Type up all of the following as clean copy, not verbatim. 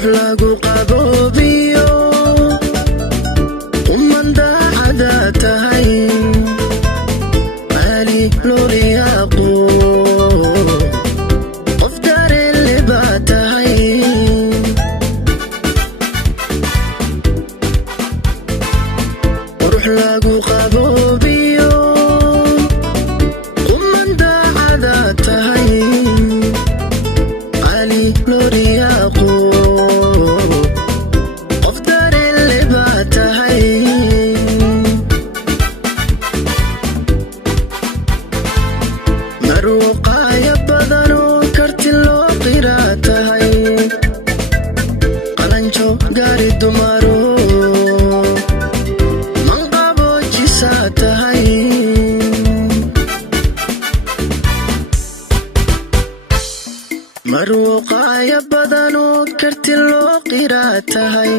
ruux lagu qaboobiyo umanda cada tahay qaali loo riyaaqo qof dareen leh baa tahay ruux lagu qaboobiyo umanda cada tahay qaali loo riyaaqo qof dareen leh baa tahay maruuqaaya badan oo karti loo qiraa tahay qalanjo gaari dumaro manqaboojisaa tahay maruuqaaya badan oo karti loo qiraa tahay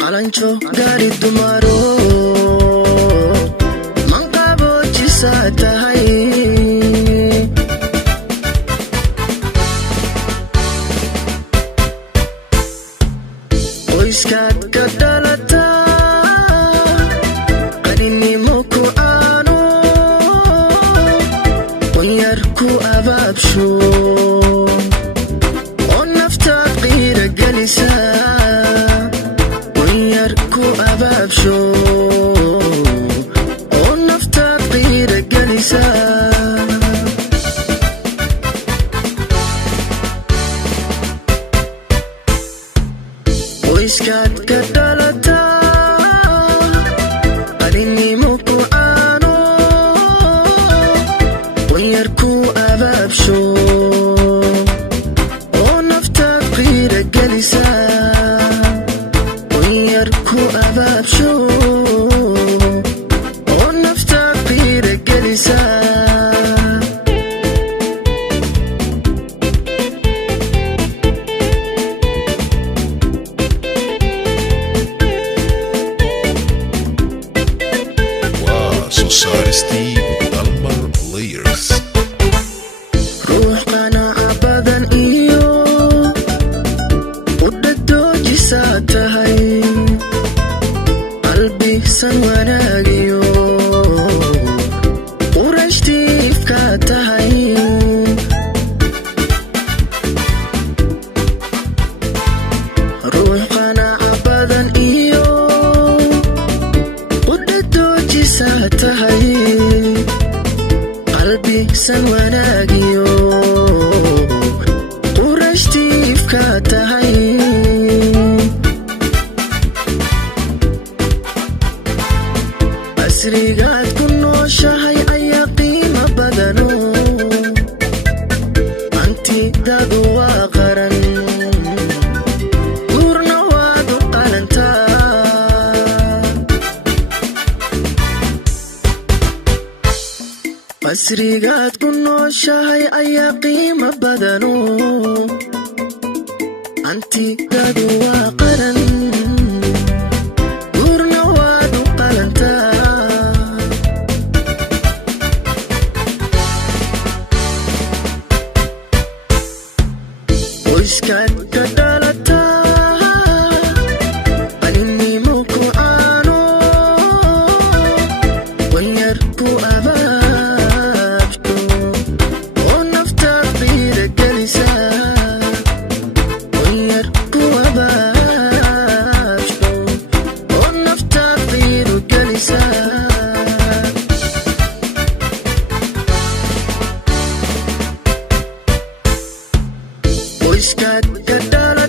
qalanjo gaari dumaro manqaboojisaa tahay qoyskaad ka dhalataa qaninimo ku aano qunyar ku abaabsho oo naftaad qiira gelisa qunyar ku abaabsho oo naftaad qiira gelisa qoyskaad ka dhalataa qaninimo ku aano qunyar ku abaabsho oo naftaad qiira gelisa qunyar ku abaabsho oo naftaad qiira gelisa ruux qanaaca badan iyo udhadoojisaa tahay qalbisan wanaagiyo qurashtiifkaa tahay ruux qanaaca badan iyo udhadoojisaa tahay qalbisan wanaagiyo qurashtiifkaa tahay casrigaad ku nooshahay ayaa qiimo badano hantidaadu waa qaran guurna waad u qalantaa casrigaad ku nooshahay ayaa qiimo badano hantidaadu waa qaran guurna waad u qalantaa qoyskaad ka dhalataa qaninimo ku aano qunyar ku abaabsho oo naftaad qiira gelisa qunyar ku abaabsho oo naftaad qiira gelisa qoyskaad ka dhala